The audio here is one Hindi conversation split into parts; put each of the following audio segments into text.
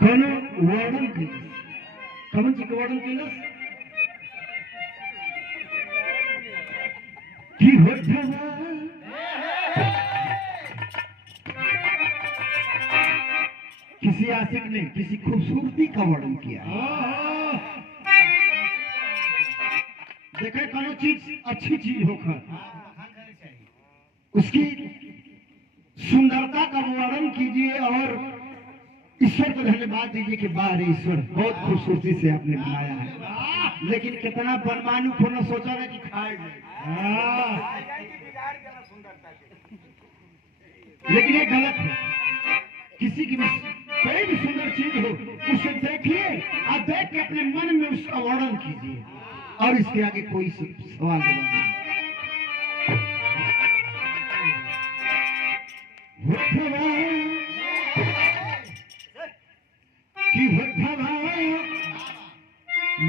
कोनो वार्डन केलस कमन जी वार्डन केलस की होठवा किसी आशिक ने किसी खूबसूरती का वर्णन किया। देखे कोनो चीज अच्छी चीज होकर उसकी सुंदरता का वर्णन कीजिए और ईश्वर को धन्यवाद दीजिए कि बाहर ईश्वर बहुत खूबसूरती से आपने बनाया है। लेकिन कितना परमाणु खोना सोचा ना कि खाए लेकिन ये गलत है। किसी की कोई भी सुंदर चीज हो उसे देखिए और देख के अपने मन में उसका वर्णन कीजिए और इसके आगे कोई सवाल जवाब नहीं।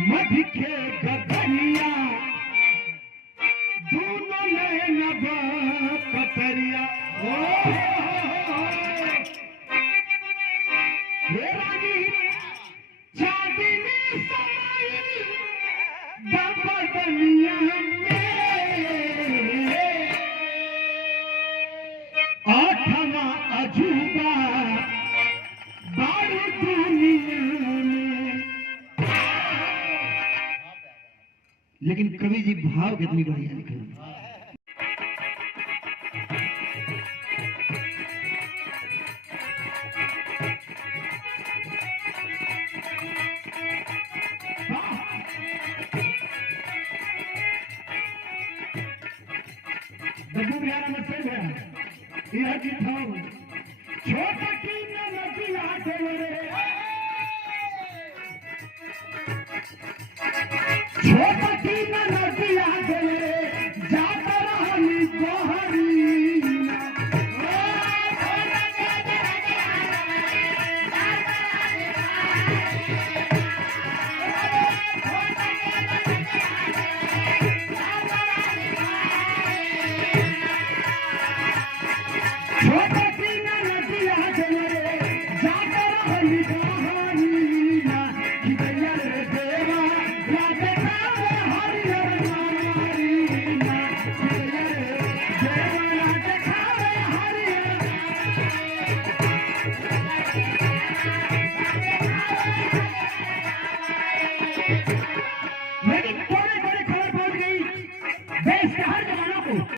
मध के गदरिया दोनों नैन कतरिया चांदनी समाई बदनिया में आठवां अजूबा बारू दुनिया में। लेकिन कवि जी भाव कितनी बढ़िया लिखे। छोटा की नदिया रे छोटा की नदिया रे